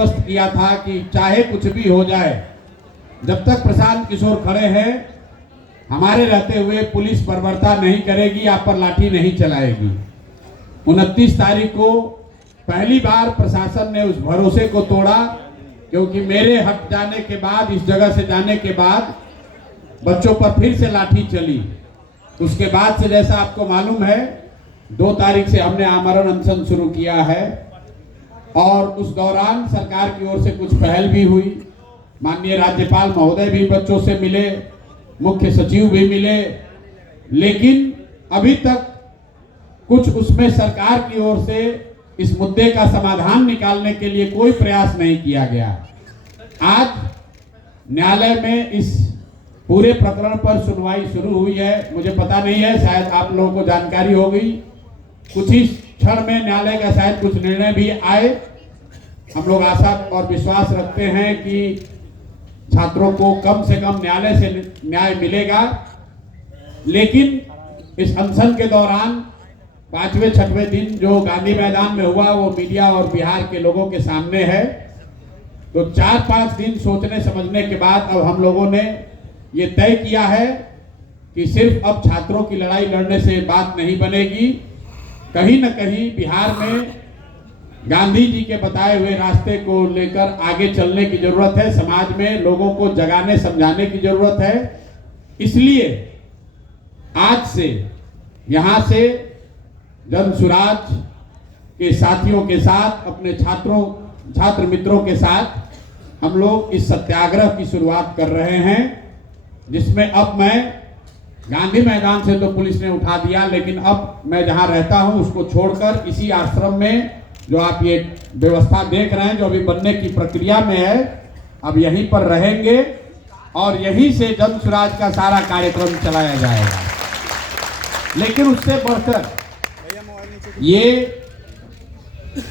आश्वस्त किया था कि चाहे कुछ भी हो जाए, जब तक प्रशांत किशोर खड़े हैं, हमारे रहते हुए पुलिस बर्बरता नहीं करेगी, आप पर लाठी नहीं चलाएगी। 29 तारीख को पहली बार प्रशासन ने उस भरोसे को तोड़ा, क्योंकि मेरे हट जाने के बाद, इस जगह से जाने के बाद बच्चों पर फिर से लाठी चली। उसके बाद से जैसा आपको मालूम है 2 तारीख से हमने आमरण अनशन शुरू किया है और उस दौरान सरकार की ओर से कुछ पहल भी हुई। माननीय राज्यपाल महोदय भी बच्चों से मिले, मुख्य सचिव भी मिले, लेकिन अभी तक कुछ उसमें सरकार की ओर से इस मुद्दे का समाधान निकालने के लिए कोई प्रयास नहीं किया गया। आज न्यायालय में इस पूरे प्रकरण पर सुनवाई शुरू हुई है। मुझे पता नहीं है, शायद आप लोगों को जानकारी हो गई, कुछ ही क्षण में न्यायालय का शायद कुछ निर्णय भी आए। हम लोग आशा और विश्वास रखते हैं कि छात्रों को कम से कम न्यायालय से न्याय मिलेगा। लेकिन इस अनशन के दौरान 5वें 6वें दिन जो गांधी मैदान में हुआ वो मीडिया और बिहार के लोगों के सामने है। तो 4-5 दिन सोचने समझने के बाद अब हम लोगों ने ये तय किया है कि सिर्फ अब छात्रों की लड़ाई लड़ने से बात नहीं बनेगी। कहीं न कहीं बिहार में गांधी जी के बताए हुए रास्ते को लेकर आगे चलने की जरूरत है। समाज में लोगों को जगाने समझाने की जरूरत है। इसलिए आज से यहाँ से जनसुराज के साथियों के साथ, अपने छात्र मित्रों के साथ हम लोग इस सत्याग्रह की शुरुआत कर रहे हैं, जिसमें अब मैं गांधी मैदान से तो पुलिस ने उठा दिया, लेकिन अब मैं जहां रहता हूं उसको छोड़कर इसी आश्रम में जो आप ये व्यवस्था देख रहे हैं, जो अभी बनने की प्रक्रिया में है, अब यहीं पर रहेंगे और यहीं से जनसुराज का सारा कार्यक्रम चलाया जाएगा। लेकिन उससे बढ़कर ये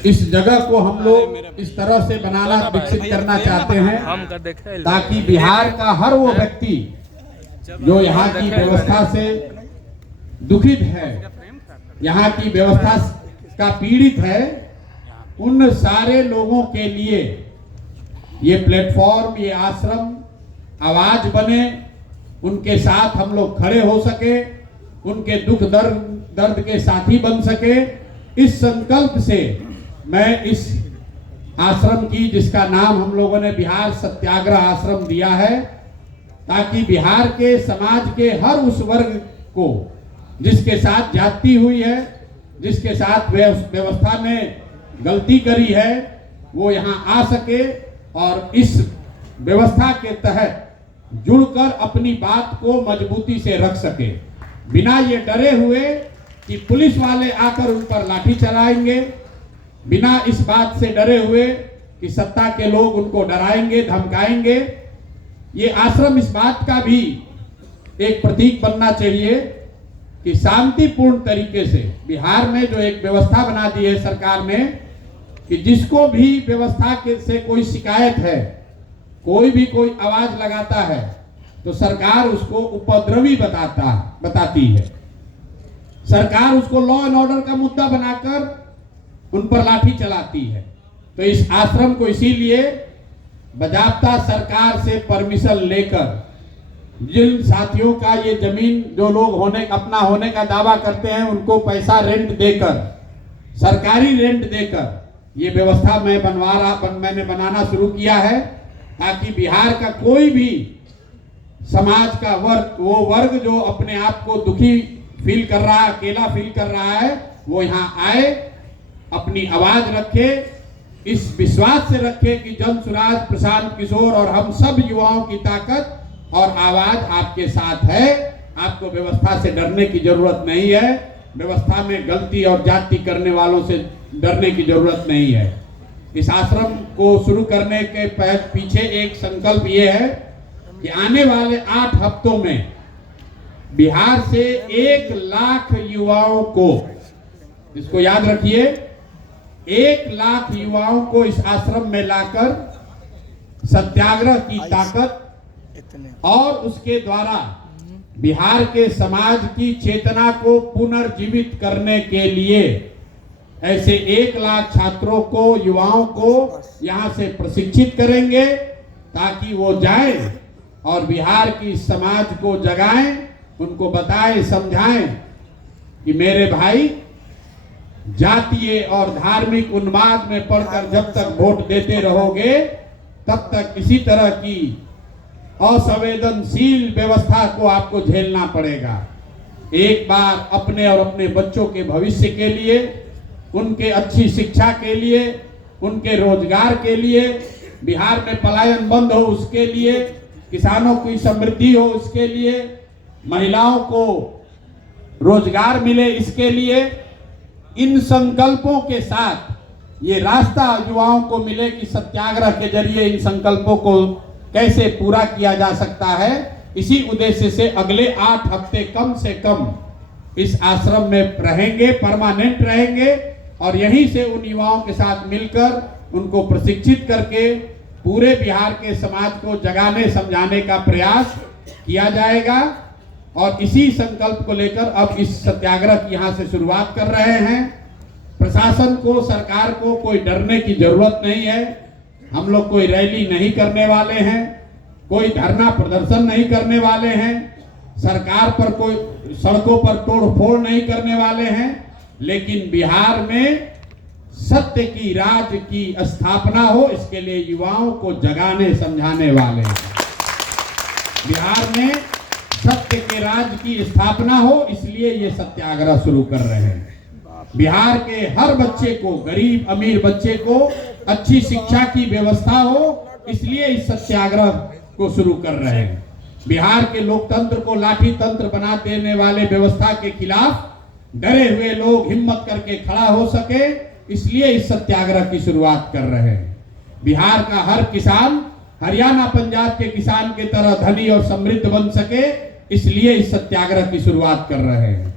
इस जगह को हम लोग इस तरह से बनाना, विकसित करना चाहते हैं ताकि बिहार का हर वो व्यक्ति जो यहाँ की व्यवस्था से दुखित है, यहाँ की व्यवस्था का पीड़ित है, उन सारे लोगों के लिए ये प्लेटफॉर्म, ये आश्रम आवाज बने, उनके साथ हम लोग खड़े हो सके, उनके दुख दर्द के साथी बन सके। इस संकल्प से मैं इस आश्रम की, जिसका नाम हम लोगों ने बिहार सत्याग्रह आश्रम दिया है, ताकि बिहार के समाज के हर उस वर्ग को जिसके साथ जाति हुई है, जिसके साथ व्यवस्था में गलती करी है, वो यहाँ आ सके और इस व्यवस्था के तहत जुड़कर अपनी बात को मजबूती से रख सके, बिना ये डरे हुए कि पुलिस वाले आकर उन पर लाठी चलाएंगे, बिना इस बात से डरे हुए कि सत्ता के लोग उनको डराएंगे, धमकाएंगे। ये आश्रम इस बात का भी एक प्रतीक बनना चाहिए कि शांतिपूर्ण तरीके से बिहार में जो एक व्यवस्था बना दी है सरकार ने, कि जिसको भी व्यवस्था से कोई शिकायत है, कोई भी कोई आवाज लगाता है, तो सरकार उसको उपद्रवी बताती है। सरकार उसको लॉ एंड ऑर्डर का मुद्दा बनाकर उन पर लाठी चलाती है। तो इस आश्रम को इसीलिए बजाबता सरकार से परमिशन लेकर, जिन साथियों का ये जमीन जो लोग अपना होने का दावा करते हैं, उनको पैसा रेंट देकर, सरकारी रेंट देकर ये व्यवस्था मैंने बनाना शुरू किया है, ताकि बिहार का कोई भी समाज का वर्ग, वो वर्ग जो अपने आप को दुखी फील कर रहा है, अकेला फील कर रहा है, वो यहाँ आए, अपनी आवाज रखे, इस विश्वास से रखे कि जनसुराज, प्रशांत किशोर और हम सब युवाओं की ताकत और आवाज आपके साथ है। आपको व्यवस्था से डरने की जरूरत नहीं है, व्यवस्था में गलती और जाति करने वालों से डरने की जरूरत नहीं है। इस आश्रम को शुरू करने के पीछे एक संकल्प ये है कि आने वाले 8 हफ्तों में बिहार से 1 लाख युवाओं को, इसको याद रखिए, 1 लाख युवाओं को इस आश्रम में लाकर सत्याग्रह की ताकत और उसके द्वारा बिहार के समाज की चेतना को पुनर्जीवित करने के लिए ऐसे 1 लाख छात्रों को, युवाओं को यहाँ से प्रशिक्षित करेंगे ताकि वो जाएं और बिहार की समाज को जगाएं, उनको बताएं, समझाएं कि मेरे भाई, जातीय और धार्मिक उन्माद में पड़कर जब तक वोट देते रहोगे तब तक इसी तरह की असंवेदनशील व्यवस्था को आपको झेलना पड़ेगा। एक बार अपने और अपने बच्चों के भविष्य के लिए, उनके अच्छी शिक्षा के लिए, उनके रोजगार के लिए, बिहार में पलायन बंद हो उसके लिए, किसानों की समृद्धि हो उसके लिए, महिलाओं को रोजगार मिले इसके लिए, इन संकल्पों के साथ ये रास्ता युवाओं को मिले कि सत्याग्रह के जरिए इन संकल्पों को कैसे पूरा किया जा सकता है। इसी उद्देश्य से अगले 8 हफ्ते कम से कम इस आश्रम में रहेंगे, परमानेंट रहेंगे और यहीं से उन युवाओं के साथ मिलकर उनको प्रशिक्षित करके पूरे बिहार के समाज को जगाने समझाने का प्रयास किया जाएगा। और इसी संकल्प को लेकर अब इस सत्याग्रह की यहाँ से शुरुआत कर रहे हैं। प्रशासन को, सरकार को कोई डरने की जरूरत नहीं है। हम लोग कोई रैली नहीं करने वाले हैं, कोई धरना प्रदर्शन नहीं करने वाले हैं, सरकार पर कोई सड़कों पर तोड़फोड़ नहीं करने वाले हैं, लेकिन बिहार में सत्य की राज की स्थापना हो इसके लिए युवाओं को जगाने समझाने वाले हैं। बिहार में सत्य के राज की स्थापना हो इसलिए ये सत्याग्रह शुरू कर रहे हैं। बिहार के हर बच्चे को, गरीब अमीर बच्चे को अच्छी शिक्षा की व्यवस्था हो इसलिए इस सत्याग्रह को शुरू कर रहे हैं। बिहार के लोकतंत्र को लाठी तंत्र बना देने वाले व्यवस्था के खिलाफ डरे हुए लोग हिम्मत करके खड़ा हो सके इसलिए इस सत्याग्रह की शुरुआत कर रहे हैं। बिहार का हर किसान हरियाणा पंजाब के किसान की तरह धनी और समृद्ध बन सके इसलिए इस सत्याग्रह की शुरुआत कर रहे हैं।